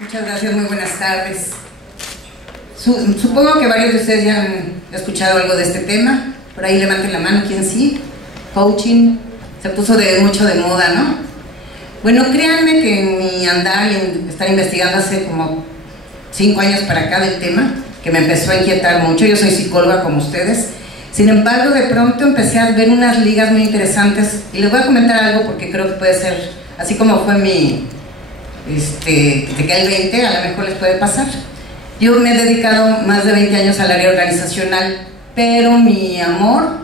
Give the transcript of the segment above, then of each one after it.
Muchas gracias, muy buenas tardes. Supongo que varios de ustedes ya han escuchado algo de este tema. Por ahí levanten la mano, ¿quién sí? Coaching, se puso mucho de moda, ¿no? Bueno, créanme que en mi andar y en estar investigando hace como 5 años para acá del tema, que me empezó a inquietar mucho. Yo soy psicóloga como ustedes. Sin embargo, de pronto empecé a ver unas ligas muy interesantes y les voy a comentar algo porque creo que puede ser, así como fue mi, que te cae el 20, a lo mejor les puede pasar. Yo me he dedicado más de 20 años al área organizacional, pero mi amor,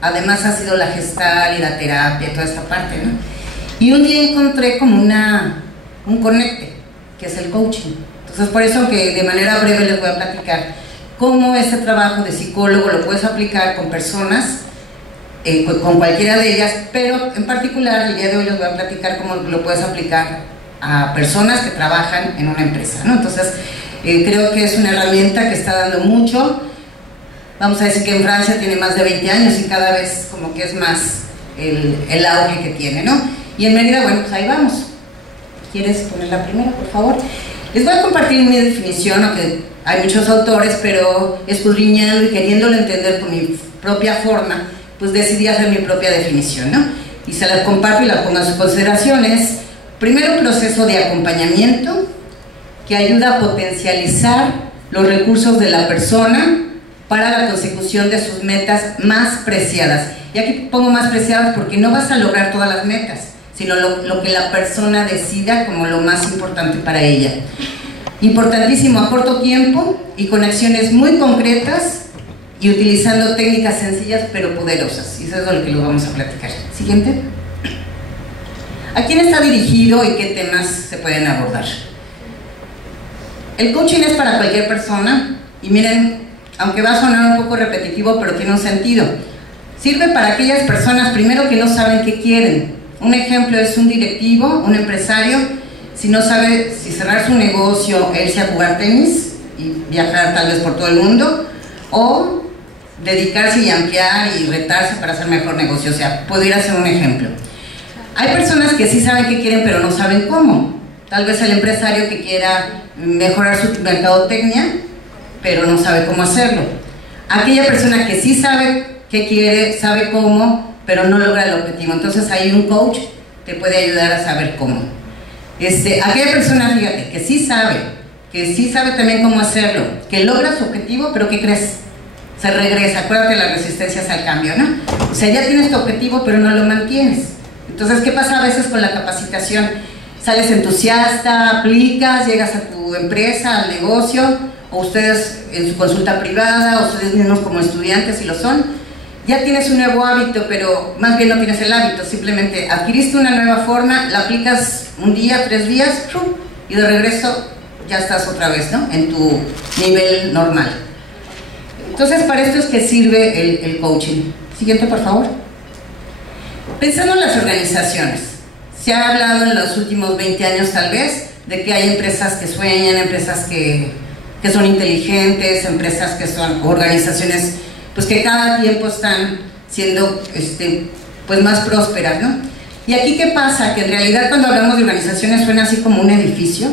además, ha sido la gestal y la terapia, toda esta parte, ¿no? Y un día encontré como un conecte, que es el coaching. Entonces, por eso que de manera breve les voy a platicar cómo este trabajo de psicólogo lo puedes aplicar con personas, con cualquiera de ellas, pero en particular el día de hoy les voy a platicar cómo lo puedes aplicar a personas que trabajan en una empresa, ¿no? Entonces, creo que es una herramienta que está dando mucho. Vamos a decir que en Francia tiene más de 20 años y cada vez como que es más el auge que tiene, ¿no? Y en Mérida, bueno, pues ahí vamos. ¿Quieres poner la primera, por favor? Les voy a compartir mi definición, aunque hay muchos autores, pero escudriñando y queriéndolo entender con mi propia forma, pues decidí hacer mi propia definición, ¿no? Y se las comparto y las pongo a sus consideraciones. Primero, un proceso de acompañamiento que ayuda a potencializar los recursos de la persona para la consecución de sus metas más preciadas. Y aquí pongo más preciadas porque no vas a lograr todas las metas, sino lo que la persona decida como lo más importante para ella. Importantísimo, a corto tiempo y con acciones muy concretas y utilizando técnicas sencillas pero poderosas. Y eso es de lo que lo vamos a platicar. Siguiente. ¿A quién está dirigido y qué temas se pueden abordar? El coaching es para cualquier persona y miren, aunque va a sonar un poco repetitivo, pero tiene un sentido. Sirve para aquellas personas, primero, que no saben qué quieren. Un ejemplo es un directivo, un empresario, si no sabe si cerrar su negocio, irse a jugar tenis y viajar tal vez por todo el mundo, o dedicarse y ampliar y retarse para hacer mejor negocio. O sea, pudiera ser un ejemplo. Hay personas que sí saben qué quieren, pero no saben cómo. Tal vez el empresario que quiera mejorar su mercadotecnia, pero no sabe cómo hacerlo. Aquella persona que sí sabe qué quiere, sabe cómo, pero no logra el objetivo. Entonces ahí un coach te puede ayudar a saber cómo. Aquella persona, fíjate, que sí sabe también cómo hacerlo, que logra su objetivo, pero ¿qué crees? Se regresa. Acuérdate de las resistencias al cambio, ¿no? O sea, ya tienes tu objetivo, pero no lo mantienes. Entonces, ¿qué pasa a veces con la capacitación? Sales entusiasta, aplicas, llegas a tu empresa, al negocio, o ustedes en su consulta privada, o ustedes mismos como estudiantes, si lo son, ya tienes un nuevo hábito, pero más bien no tienes el hábito, simplemente adquiriste una nueva forma, la aplicas un día, 3 días, y de regreso ya estás otra vez, ¿no? En tu nivel normal. Entonces, para esto es que sirve el coaching. Siguiente, por favor. Pensando en las organizaciones, se ha hablado en los últimos 20 años tal vez de que hay empresas que sueñan, empresas que son inteligentes, empresas que son organizaciones pues que cada tiempo están siendo pues más prósperas, ¿no? Y aquí ¿qué pasa? Que en realidad cuando hablamos de organizaciones suena así como un edificio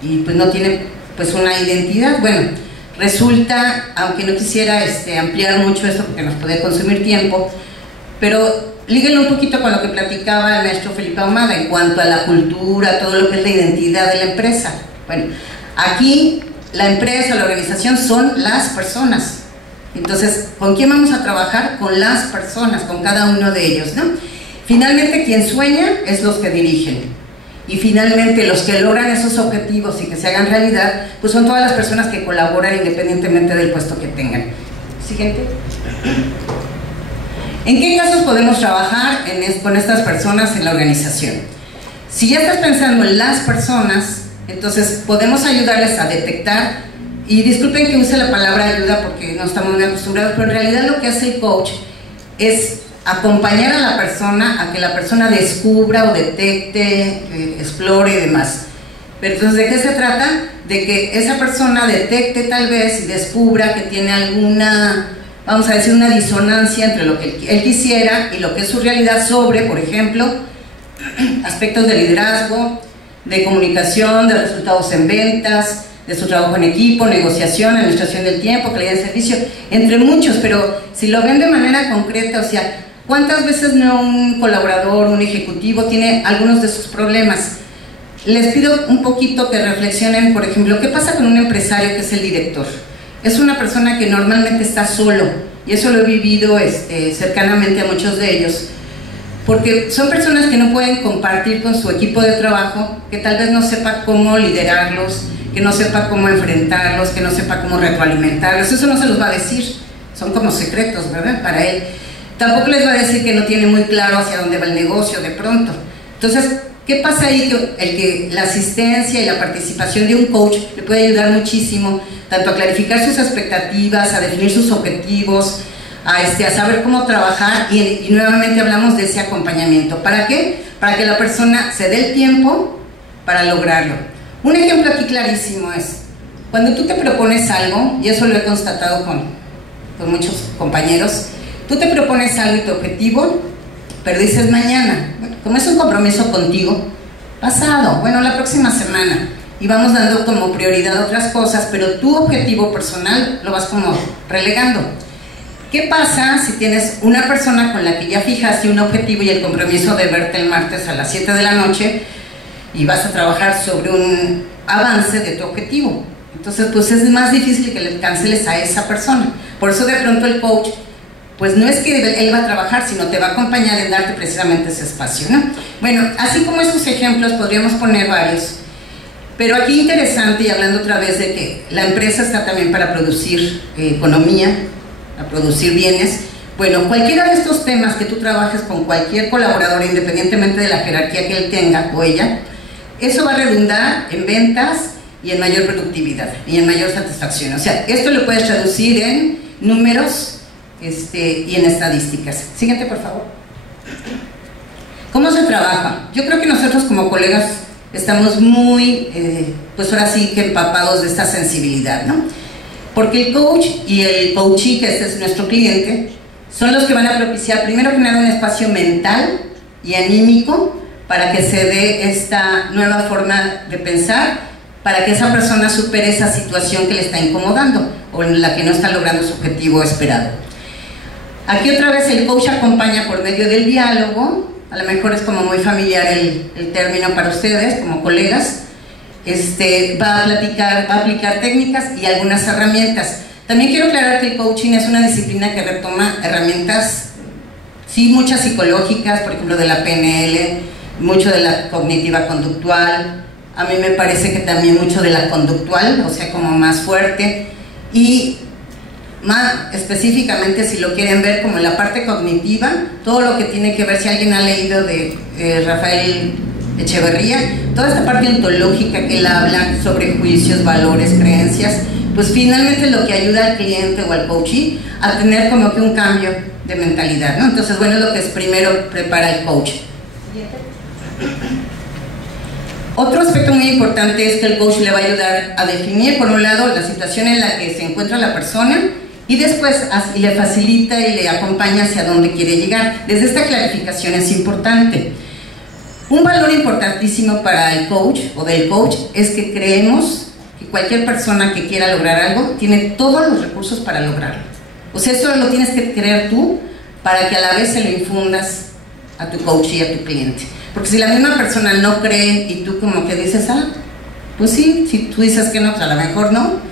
y pues no tiene pues una identidad. Bueno, resulta, aunque no quisiera ampliar mucho esto porque nos puede consumir tiempo, pero líguenlo un poquito con lo que platicaba el maestro Felipe Ahumada en cuanto a la cultura, todo lo que es la identidad de la empresa. Bueno, aquí la empresa, la organización son las personas. Entonces, ¿con quién vamos a trabajar? Con las personas, con cada uno de ellos, ¿no? Finalmente, quien sueña es los que dirigen. Y finalmente, los que logran esos objetivos y que se hagan realidad, pues son todas las personas que colaboran independientemente del puesto que tengan. Siguiente. ¿En qué casos podemos trabajar con estas personas en la organización? Si ya estás pensando en las personas, entonces podemos ayudarles a detectar, y disculpen que use la palabra ayuda porque no estamos muy acostumbrados, pero en realidad lo que hace el coach es acompañar a la persona a que la persona descubra o detecte, explore y demás. Pero entonces, ¿de qué se trata? De que esa persona detecte tal vez y descubra que tiene alguna, vamos a decir, una disonancia entre lo que él quisiera y lo que es su realidad sobre, por ejemplo, aspectos de liderazgo, de comunicación, de resultados en ventas, de su trabajo en equipo, negociación, administración del tiempo, calidad de servicio, entre muchos, pero si lo ven de manera concreta, o sea, ¿cuántas veces no un colaborador, un ejecutivo tiene algunos de sus problemas? Les pido un poquito que reflexionen, por ejemplo, ¿qué pasa con un empresario que es el director? Es una persona que normalmente está solo, y eso lo he vivido cercanamente a muchos de ellos, porque son personas que no pueden compartir con su equipo de trabajo, que tal vez no sepa cómo liderarlos, que no sepa cómo enfrentarlos, que no sepa cómo retroalimentarlos. Eso no se los va a decir, son como secretos, ¿verdad?, para él. Tampoco les va a decir que no tiene muy claro hacia dónde va el negocio de pronto. Entonces, ¿qué pasa ahí? Que la asistencia y la participación de un coach le puede ayudar muchísimo, tanto a clarificar sus expectativas, a definir sus objetivos, a saber cómo trabajar, y nuevamente hablamos de ese acompañamiento. ¿Para qué? Para que la persona se dé el tiempo para lograrlo. Un ejemplo aquí clarísimo es, cuando tú te propones algo, y eso lo he constatado con muchos compañeros, tú te propones algo y tu objetivo, pero dices mañana, bueno, como es un compromiso contigo, pasado, bueno, la próxima semana, y vamos dando como prioridad a otras cosas, pero tu objetivo personal lo vas como relegando. ¿Qué pasa si tienes una persona con la que ya fijaste un objetivo y el compromiso de verte el martes a las 7 de la noche y vas a trabajar sobre un avance de tu objetivo? Entonces, pues es más difícil que le canceles a esa persona. Por eso de pronto el coach, pues no es que él va a trabajar, sino te va a acompañar en darte precisamente ese espacio, ¿no? Bueno, así como estos ejemplos podríamos poner varios, pero aquí interesante, y hablando otra vez de que la empresa está también para producir economía, a producir bienes. Bueno, cualquiera de estos temas que tú trabajes con cualquier colaborador, independientemente de la jerarquía que él tenga o ella, eso va a redundar en ventas y en mayor productividad y en mayor satisfacción. O sea, esto lo puedes traducir en números y en estadísticas. Siguiente, por favor. ¿Cómo se trabaja? Yo creo que nosotros como colegas estamos muy, pues ahora sí que empapados de esta sensibilidad, ¿no? Porque el coach y el coachee, que este es nuestro cliente, son los que van a propiciar, primero que nada, un espacio mental y anímico para que se dé esta nueva forma de pensar, para que esa persona supere esa situación que le está incomodando o en la que no está logrando su objetivo esperado. Aquí otra vez el coach acompaña por medio del diálogo, a lo mejor es como muy familiar el término para ustedes como colegas. Va a aplicar técnicas y algunas herramientas. También quiero aclarar que el coaching es una disciplina que retoma herramientas, sí, muchas psicológicas, por ejemplo de la PNL, mucho de la cognitiva conductual, a mí me parece que también mucho de la conductual, o sea, como más fuerte, y más específicamente, si lo quieren ver, como en la parte cognitiva, todo lo que tiene que ver, si alguien ha leído de Rafael Echeverría, toda esta parte ontológica que él habla sobre juicios, valores, creencias, pues finalmente lo que ayuda al cliente o al coachee a tener como que un cambio de mentalidad, ¿no? Entonces, bueno, es lo que es primero prepara el coach. Otro aspecto muy importante es que el coach le va a ayudar a definir, por un lado, la situación en la que se encuentra la persona, y después le facilita y le acompaña hacia dónde quiere llegar. Desde esta clarificación es importante. Un valor importantísimo para el coach o del coach es que creemos que cualquier persona que quiera lograr algo tiene todos los recursos para lograrlo. O sea, eso lo tienes que creer tú para que a la vez se lo infundas a tu coach y a tu cliente. Porque si la misma persona no cree y tú como que dices, pues sí, si tú dices que no, pues a lo mejor no,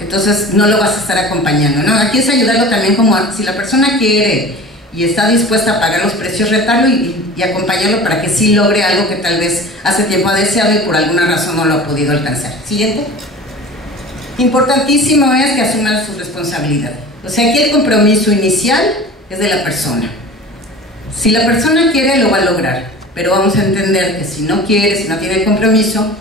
entonces no lo vas a estar acompañando, ¿no? Aquí es ayudarlo también como si la persona quiere y está dispuesta a pagar los precios, retarlo y acompañarlo para que sí logre algo que tal vez hace tiempo ha deseado y por alguna razón no lo ha podido alcanzar. Siguiente. Importantísimo es que asuma su responsabilidad. O sea, aquí el compromiso inicial es de la persona. Si la persona quiere, lo va a lograr, pero vamos a entender que si no quiere, si no tiene el compromiso,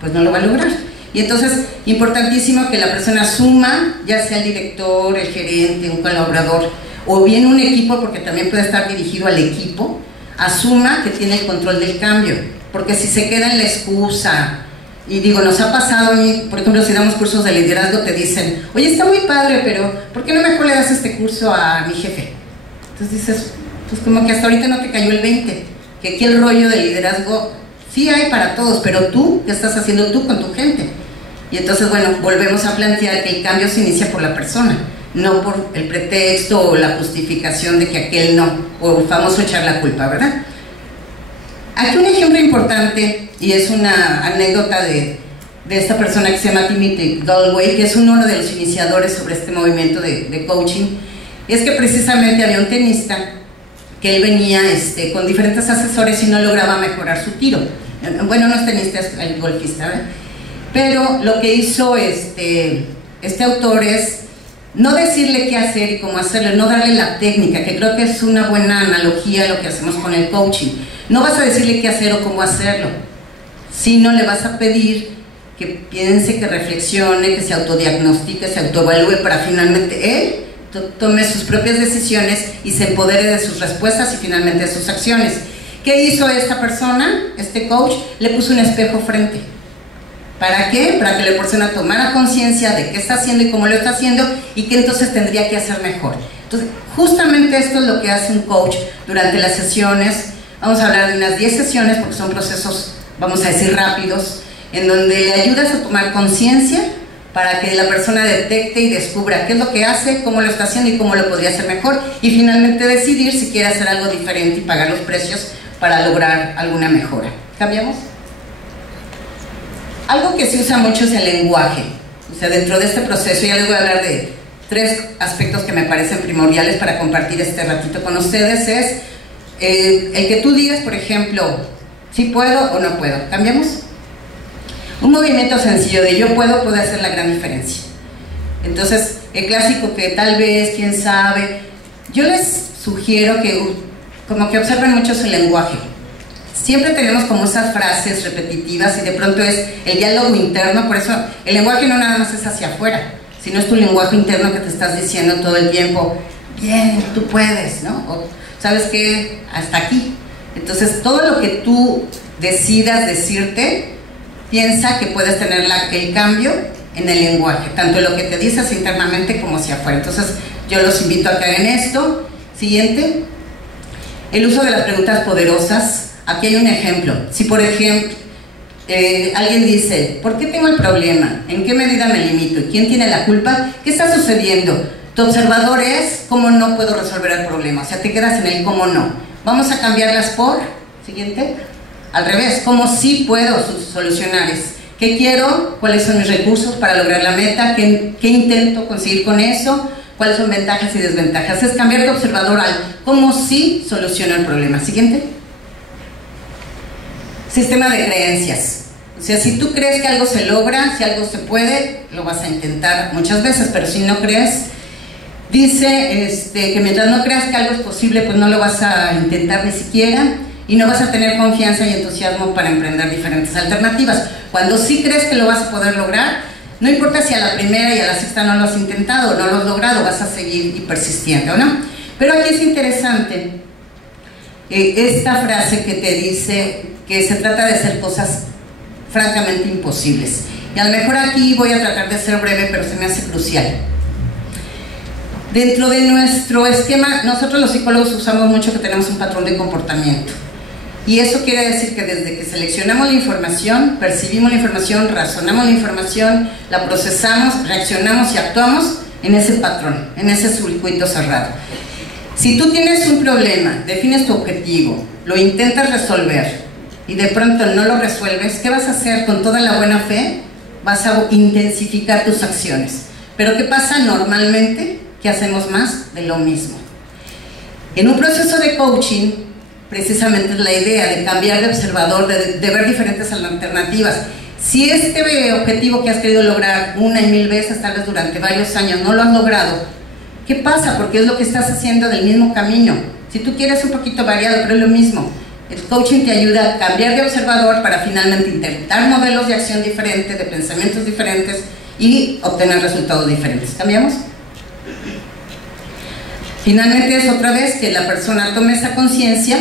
pues no lo va a lograr. Y entonces, importantísimo que la persona asuma, ya sea el director, el gerente, un colaborador, o bien un equipo, porque también puede estar dirigido al equipo, asuma que tiene el control del cambio, porque si se queda en la excusa, y digo, nos ha pasado a mí, por ejemplo, si damos cursos de liderazgo, te dicen, oye, está muy padre, pero ¿por qué no mejor le das este curso a mi jefe? Entonces dices, pues como que hasta ahorita no te cayó el 20, que aquí el rollo de liderazgo Sí hay para todos, pero tú, ¿qué estás haciendo tú con tu gente? Y entonces, bueno, volvemos a plantear que el cambio se inicia por la persona, no por el pretexto o la justificación de que aquel no, o el famoso echar la culpa, ¿verdad? Aquí un ejemplo importante, y es una anécdota de esta persona que se llama Timothy Gallwey, que es uno de los iniciadores sobre este movimiento de coaching, es que precisamente había un tenista que él venía con diferentes asesores y no lograba mejorar su tiro. Bueno, no es tenista, es el golfista, ¿verdad? Pero lo que hizo este autor es no decirle qué hacer y cómo hacerlo, no darle la técnica, que creo que es una buena analogía a lo que hacemos con el coaching. No vas a decirle qué hacer o cómo hacerlo, sino le vas a pedir que piense, que reflexione, que se autodiagnostique, se autoevalúe para finalmente él tome sus propias decisiones y se empodere de sus respuestas y finalmente de sus acciones. ¿Qué hizo esta persona? Este coach le puso un espejo frente. ¿Para qué? Para que la persona tomara conciencia de qué está haciendo y cómo lo está haciendo y qué entonces tendría que hacer mejor. Entonces, justamente esto es lo que hace un coach durante las sesiones. Vamos a hablar de unas 10 sesiones porque son procesos, vamos a decir, rápidos, en donde le ayudas a tomar conciencia para que la persona detecte y descubra qué es lo que hace, cómo lo está haciendo y cómo lo podría hacer mejor, y finalmente decidir si quiere hacer algo diferente y pagar los precios para lograr alguna mejora. ¿Cambiamos? Algo que se usa mucho es el lenguaje. O sea, dentro de este proceso ya les voy a hablar de 3 aspectos que me parecen primordiales para compartir este ratito con ustedes. Es el que tú digas, por ejemplo, si puedo o no puedo. ¿Cambiamos? Un movimiento sencillo de yo puedo puede hacer la gran diferencia. Entonces, el clásico que tal vez, quién sabe, yo les sugiero que como que observen mucho su lenguaje. Siempre tenemos como esas frases repetitivas y de pronto es el diálogo interno, por eso el lenguaje no nada más es hacia afuera, sino es tu lenguaje interno que te estás diciendo todo el tiempo, bien, tú puedes, ¿no? O, ¿sabes qué? Hasta aquí. Entonces, todo lo que tú decidas decirte, piensa que puedes tener el cambio en el lenguaje, tanto lo que te dices internamente como hacia afuera. Entonces, yo los invito a caer en esto. Siguiente. El uso de las preguntas poderosas. Aquí hay un ejemplo. Si, por ejemplo, alguien dice, ¿por qué tengo el problema? ¿En qué medida me limito? ¿Y quién tiene la culpa? ¿Qué está sucediendo? Tu observador es cómo no puedo resolver el problema. O sea, te quedas en el cómo no. Vamos a cambiarlas por, siguiente, al revés, cómo sí puedo solucionar es, ¿qué quiero? ¿Cuáles son mis recursos para lograr la meta? ¿Qué intento conseguir con eso? ¿Cuáles son ventajas y desventajas? Es cambiar tu observador al cómo sí soluciono el problema. Siguiente. Sistema de creencias. O sea, si tú crees que algo se logra, si algo se puede, lo vas a intentar muchas veces, pero si no crees, dice que mientras no creas que algo es posible, pues no lo vas a intentar ni siquiera y no vas a tener confianza y entusiasmo para emprender diferentes alternativas. Cuando sí crees que lo vas a poder lograr, no importa si a la primera y a la sexta no lo has intentado o no lo has logrado, vas a seguir y persistiendo, ¿no? Pero aquí es interesante esta frase que te dice que se trata de hacer cosas francamente imposibles. Y a lo mejor aquí voy a tratar de ser breve, pero se me hace crucial. Dentro de nuestro esquema, nosotros los psicólogos usamos mucho que tenemos un patrón de comportamiento. Y eso quiere decir que desde que seleccionamos la información, percibimos la información, razonamos la información, la procesamos, reaccionamos y actuamos en ese patrón, en ese circuito cerrado. Si tú tienes un problema, defines tu objetivo, lo intentas resolver y de pronto no lo resuelves, ¿qué vas a hacer con toda la buena fe? Vas a intensificar tus acciones. Pero ¿qué pasa normalmente? Que hacemos más de lo mismo. En un proceso de coaching, precisamente es la idea de cambiar de observador, de ver diferentes alternativas. Si este objetivo que has querido lograr una y mil veces, tal vez durante varios años, no lo has logrado, ¿qué pasa? Porque es lo que estás haciendo del mismo camino. Si tú quieres un poquito variado, pero es lo mismo. El coaching te ayuda a cambiar de observador para finalmente intentar modelos de acción diferentes, de pensamientos diferentes y obtener resultados diferentes. ¿Cambiamos? Finalmente es otra vez que la persona tome esa conciencia,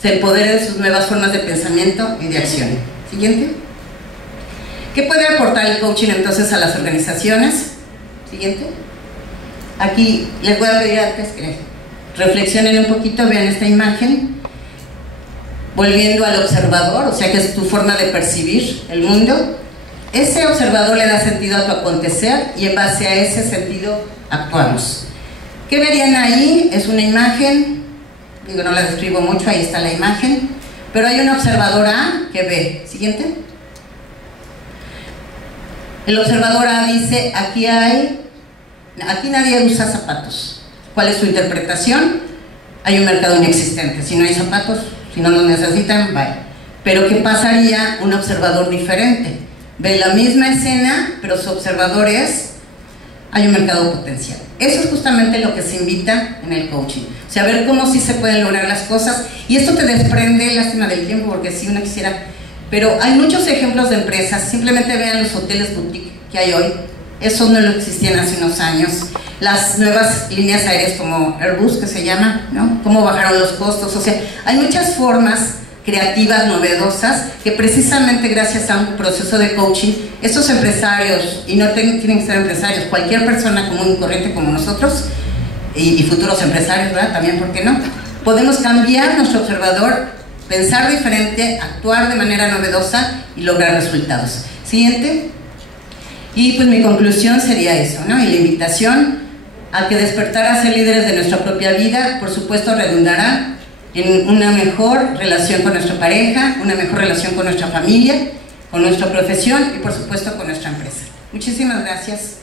se empodere de sus nuevas formas de pensamiento y de acción. Siguiente. ¿Qué puede aportar el coaching entonces a las organizaciones? Siguiente. Aquí les voy a pedir antes que reflexionen un poquito, vean esta imagen. volviendo al observador, o sea que es tu forma de percibir el mundo. Ese observador le da sentido a tu acontecer y en base a ese sentido actuamos. ¿Qué verían ahí? Es una imagen, digo, no la describo mucho, ahí está la imagen, pero hay un observador A que ve. Siguiente. El observador A dice, aquí nadie usa zapatos. ¿Cuál es su interpretación? Hay un mercado inexistente. Si no hay zapatos, si no los necesitan, vaya. Pero ¿qué pasaría un observador diferente? Ve la misma escena, pero su observador es, hay un mercado potencial. Eso es justamente lo que se invita en el coaching. O sea, ver cómo sí se pueden lograr las cosas. Y esto te desprende, lástima del tiempo, porque si uno quisiera... Pero hay muchos ejemplos de empresas. Simplemente vean los hoteles boutique que hay hoy. Eso no lo existían hace unos años. Las nuevas líneas aéreas como Airbus, que se llama, ¿no? Cómo bajaron los costos. O sea, hay muchas formas creativas, novedosas, que precisamente gracias a un proceso de coaching, estos empresarios, y no tienen que ser empresarios, cualquier persona común y corriente como nosotros, y futuros empresarios, ¿verdad? También, ¿por qué no? Podemos cambiar nuestro observador, pensar diferente, actuar de manera novedosa y lograr resultados. Siguiente. Y pues mi conclusión sería eso, ¿no? Y la invitación a que despertar a ser líderes de nuestra propia vida, por supuesto, redundará en una mejor relación con nuestra pareja, una mejor relación con nuestra familia, con nuestra profesión y por supuesto con nuestra empresa. Muchísimas gracias.